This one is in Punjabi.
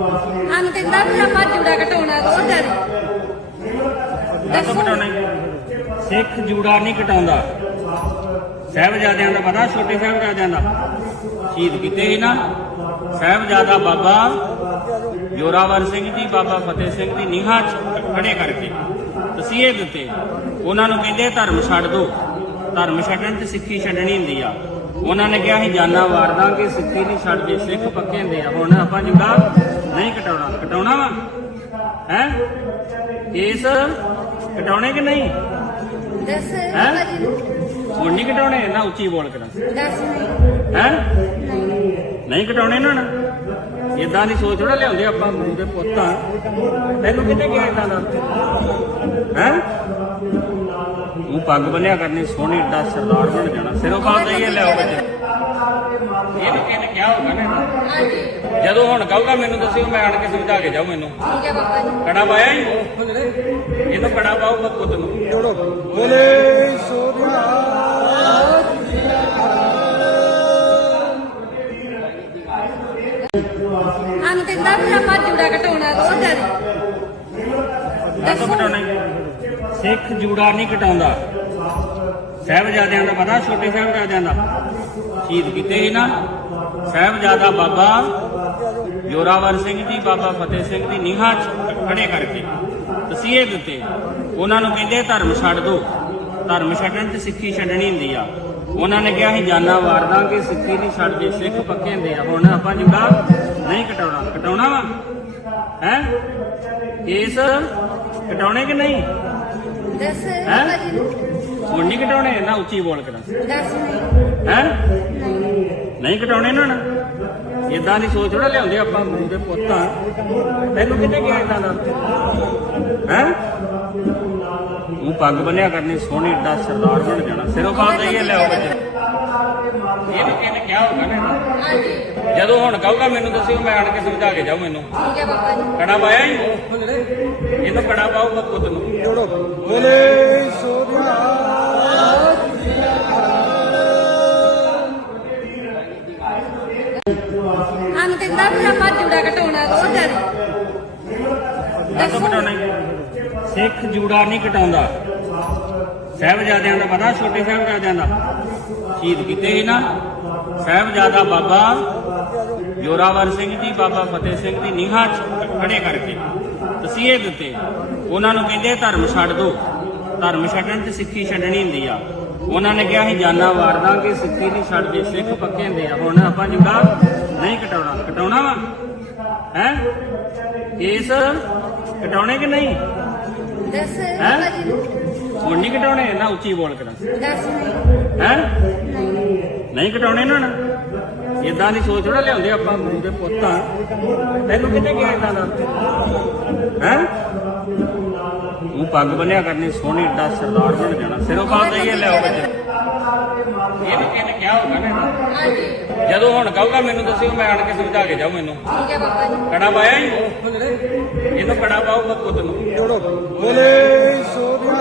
ਸਾਨੂੰ ਕਹਿੰਦਾ ਵੀ ਆਪਾਂ ਜੂੜਾ ਘਟਾਉਣਾ ਦੋ ਦਿਨ ਦੱਸੋ। ਘਟਾਉਣਾ ਸਿੱਖ ਜੂੜਾ ਨਹੀਂ ਘਟਾਉਂਦਾ ਸਾਹਿਬਜ਼ਾਦਿਆਂ ਦਾ ਪਤਾ, ਛੋਟੇ ਸਾਹਿਬਜ਼ਾਦਿਆਂ ਦਾ। ਸ਼ਹੀਦ ਕੀਤੇ ਸੀ ਨਾ। ਸਾਹਿਬਜ਼ਾਦਾ ਬਾਬਾ ਜੋਰਾਵਰ ਸਿੰਘ ਜੀ, ਬਾਬਾ ਫਤਿਹ ਸਿੰਘ ਦੀ ਨੀਹਾਂ 'ਚ ਖੜੇ ਕਰਕੇ ਤਸੀਹੇ ਦਿੱਤੇ। ਉਹਨਾਂ ਨੂੰ ਕਹਿੰਦੇ, ਧਰਮ ਛੱਡ ਦਿਓ ਧਰਮ ਛੱਡਣ ਤੇ ਸਿੱਖੀ ਛੱਡਣੀ ਹੁੰਦੀ ਆ। ਉਹਨਾਂ ਨੇ ਕਿਹਾ, ਅਸੀਂ ਜਾਨਾਂ ਵਾਰ ਦਾਂਗੇ ਸਿੱਖੀ ਨਹੀਂ ਛੱਡਦੇ। ਸਿੱਖ ਪੱਕੇ ਹੁੰਦੇ ਆ। ਹੁਣ ਆਪਾਂ ਜੁਗਾ ਨਹੀਂ ਘਟਾਉਣਾ ਘਟਾਉਣਾ ਵਾ? ਹੈ? ਕੇਸ ਘਟਾਉਣੇ ਕਿ ਨਹੀਂ? ਦੱਸ ਹੈਂ? ਬਾਬਾ ਜੀ ਨੂੰ। ਹੁਣ ਨਹੀਂ ਘਟਾਉਣੇ ਨਾ ਉੱਚੀ ਬੋਲ ਕੇ ਦੱਸ ਨਹੀਂ। ਹੈ? ਨਹੀਂ ਘਟਾਉਣੇ ਨਾ ਨਾ। ਇਦਾਂ ਦੀ ਸੋਚ ਥੋੜਾ ਲਿਆਉਂਦੇ ਆਪਾਂ ਗੁਰੂ ਦੇ ਪੁੱਤ। ਤੈਨੂੰ ਕਿਤੇ ਗਿਆ ਇਦਾਂ ਦਾ? ਹੈ? ਉਹ ਪੱਗ ਬੰਨਿਆ ਕਰਨੀ ਸੋਹਣੀ ਏਡਾ ਸਰਦਾਰ ਬਣ ਜਾਣਾ। ਸਿਰੋਂ ਬਾਤ ਇਹ ਲਿਆਓ ਬੱਚੇ। ਇਹਨੂੰ ਕਿਹਨੇ ਕਿਹਾ ਹੋਗਾ ਨਾ? ਹਾਂਜੀ ਜਦੋਂ ਹੁਣ ਕਹੂਗਾ ਮੈਨੂੰ ਦੱਸਿਓ ਮੈਂ ਆਣ ਕੇ ਸਮਝਾ ਕੇ ਜਾਊ ਮੈਨੂੰ ਠੀਕ ਹੈ ਬਾਬਾ ਜੀ। ਕੜਾ ਪਾਇਆ ਹੀ? ਇਹਨੂੰ ਕੜਾ ਪਾਊਗਾ ਪੁੱਤ ਨੂੰ। ਬੋਲੇ ਸੋਧਿਆ। ਕਹਿੰਦਾ ਵੀ ਆਪਾਂ ਜੂੜਾ ਘਟਾਉਣਾ ਦੋ ਦਿਨ ਦੱਸੋ। ਘਟਾਉਣਾ ਹੀ? ਸਿੱਖ ਜੂੜਾ ਨਹੀਂ ਕਟਾਉਂਦਾ। ਸਾਹਿਬਜ਼ਾਦਿਆਂ ਦਾ ਪਤਾ, ਛੋਟੇ ਸਾਹਿਬਜ਼ਾਦਿਆਂ ਦਾ। ਸ਼ਹੀਦ ਕੀਤੇ ਸੀ ਨਾ। ਸਾਹਿਬਜ਼ਾਦਾ ਬਾਬਾ ਜੋਰਾਵਰ ਸਿੰਘ ਜੀ, ਬਾਬਾ ਫਤਿਹ ਸਿੰਘ ਦੀ ਨੀਹਾਂ 'ਚ ਖੜੇ ਕਰਕੇ ਤਸੀਹੇ ਦਿੱਤੇ ਉਹਨਾਂ ਨੂੰ ਕਹਿੰਦੇ, ਧਰਮ ਛੱਡ ਦਿਓ ਧਰਮ ਛੱਡਣ ਤੇ ਸਿੱਖੀ ਛੱਡਣੀ ਹੁੰਦੀ ਆ। ਉਹਨਾਂ ਨੇ ਕਿਹਾ, ਅਸੀਂ ਜਾਨਾਂ ਵਾਰਦਾ ਕਿ ਸਿੱਖੀ ਨਹੀਂ ਛੱਡਦੇ, ਸਿੱਖ ਪੱਕੇ ਹੁੰਦੇ ਆ। ਹੁਣ ਆਪਾਂ ਜੁੜਾ ਨਹੀਂ ਕਟਾਉਣਾ। ਕਟਾਉਣਾ ਵਾ? ਹੈ? ਕੇਸ ਕਟਾਉਣੇ ਕਿ ਨਹੀਂ? ਦੱਸ ਹੈਂ? ਹੁਣ ਨਹੀਂ ਘਟਾਉਣੇ ਨਾ ਉੱਚੀ ਬੋਲ ਕੇ ਦੱਸ ਦੱਸ ਨਹੀਂ। ਹੈ? ਨਹੀਂ ਘਟਾਉਣੇ ਨਾ ਨਾ। ਇਦਾਂ ਦੀ ਸੋਚ ਥੋੜਾ ਲਿਆਉਂਦੇ ਆਪਾਂ ਗੁਰੂ ਦੇ ਪੁੱਤ। ਆ ਤੈਨੂੰ ਕਿਤੇ ਗਿਆ ਇਦਾਂ ਦਾ? ਹੈ? ਉਹ ਪੱਗ ਬੰਨਿਆ ਕਰਨੀ ਸੋਹਣੀ ਏਡਾ ਸਰਦਾਰ ਬਣ ਜਾਣਾ। ਸਿਰੋਂ ਬਾਤ ਇਹ ਲਿਆਓ ਬੱਚੇ ਇਹਨੂੰ ਕਿਹਨੇ ਕਿਹਾ ਹੋਗਾ ਨਾ ਹਾਂਜੀ। ਜਦੋਂ ਹੁਣ ਕਹੂਗਾ ਮੈਨੂੰ ਦੱਸਿਓ ਮੈਂ ਆਣ ਕੇ ਸਮਝਾ ਕੇ ਜਾਊ ਮੈਨੂੰ। ਠੀਕ ਹੈ ਬਾਬਾ ਜੀ। ਕੜਾ ਪਾਇਆ ਹੀ ਇਹਨੂੰ ਕੜਾ ਪਾਊਗਾ ਪੁੱਤ ਨੂੰ। ਬੋਲੇ ਸੋਧਿਆ। ਸਾਨੂੰ ਕਹਿੰਦਾ ਵੀ ਆਪਾਂ ਜੂੜਾ ਘਟਾਉਣਾ ਦੋ ਦਿਨ ਦੱਸੋ ਘਟਾਉਣਾ ਹੀ? ਸਿੱਖ ਜੂੜਾ ਨਹੀਂ ਘਟਾਉਂਦਾ। ਸਾਹਿਬਜ਼ਾਦਿਆਂ ਦਾ ਪਤਾ ਛੋਟੇ ਸਾਹਿਬਜ਼ਾਦਿਆਂ ਦਾ। ਸ਼ਹੀਦ ਕੀਤੇ ਸੀ ਨਾ। ਸਾਹਿਬਜ਼ਾਦਾ ਬਾਬਾ ਜੋਰਾਵਰ ਸਿੰਘ ਜੀ ਬਾਬਾ ਫਤਿਹ ਸਿੰਘ ਦੀ ਨੀਹਾਂ 'ਚ ਖੜੇ ਕਰਕੇ। ਤਸੀਹੇ ਦਿੱਤੇ। ਉਹਨਾਂ ਨੂੰ ਕਹਿੰਦੇ ਧਰਮ ਛੱਡ ਦਿਓ ਧਰਮ ਛੱਡਣ ਤੇ ਸਿੱਖੀ ਛੱਡਣੀ ਹੁੰਦੀ ਆ। ਉਹਨਾਂ ਨੇ ਕਿਹਾ ਅਸੀਂ ਜਾਨਾਂ ਵਾਰ ਦਾਂਗੇ ਸਿੱਖੀ ਨਹੀਂ ਛੱਡਦੇ ਸਿੱਖ ਪੱਕੇ ਹੁੰਦੇ ਆ। ਹੁਣ ਆਪਾਂ ਜੁਗਾ ਨਹੀਂ ਘਟਾਉਣਾ ਘਟਾਉਣਾ ਵਾ? ਹੈ? ਕੇਸ ਘਟਾਉਣੇ ਕਿ ਨਹੀਂ? ਦੱਸ ਹੈਂ? ਹੁਣ ਨਹੀਂ ਘਟਾਉਣੇ ਨਾ ਉੱਚੀ ਬੋਲ ਕੇ ਦੱਸ। ਹੈ? ਨਹੀਂ ਘਟਾਉਣੇ ਨਾ ਨਾ। ਇਦਾਂ ਦੀ ਸੋਚ ਥੋੜਾ ਲਿਆਉਂਦੇ ਆਪਾਂ ਗੁਰੂ ਦੇ ਪੁੱਤ। ਆ ਤੈਨੂੰ ਕਿਤੇ ਗਿਆ ਇਦਾਂ ਦਾ? ਹੈ? ਉਹ ਪੱਗ ਬੰਨਿਆ ਕਰਨੀ ਸੋਹਣੀ ਏਡਾ ਸਰਦਾਰ ਬਣ ਜਾਣਾ। ਸਿਰੋਂ ਬਾਤ ਇਹ ਲਿਆਓ ਬੱਚੇ। ਇਹਨੂੰ ਕਿਹਨੇ ਕਿਹਾ ਹੋਗਾ ਨਾ ਹਾਂਜੀ। ਜਦੋਂ ਹੁਣ ਕਹੂਗਾ ਮੈਨੂੰ ਦੱਸਿਓ ਮੈਂ ਆਣ ਕੇ ਸਮਝਾ ਕੇ ਜਾਊ ਮੈਨੂੰ ਠੀਕ ਹੈ ਬਾਬਾ ਜੀ। ਕੜਾ ਪਾਇਆ ਹੀ ਇਹਨੂੰ ਕੜਾ ਪਾਊਗਾ ਪੁੱਤ ਨੂੰ। ਬੋਲੇ ਸੋਧਿਆ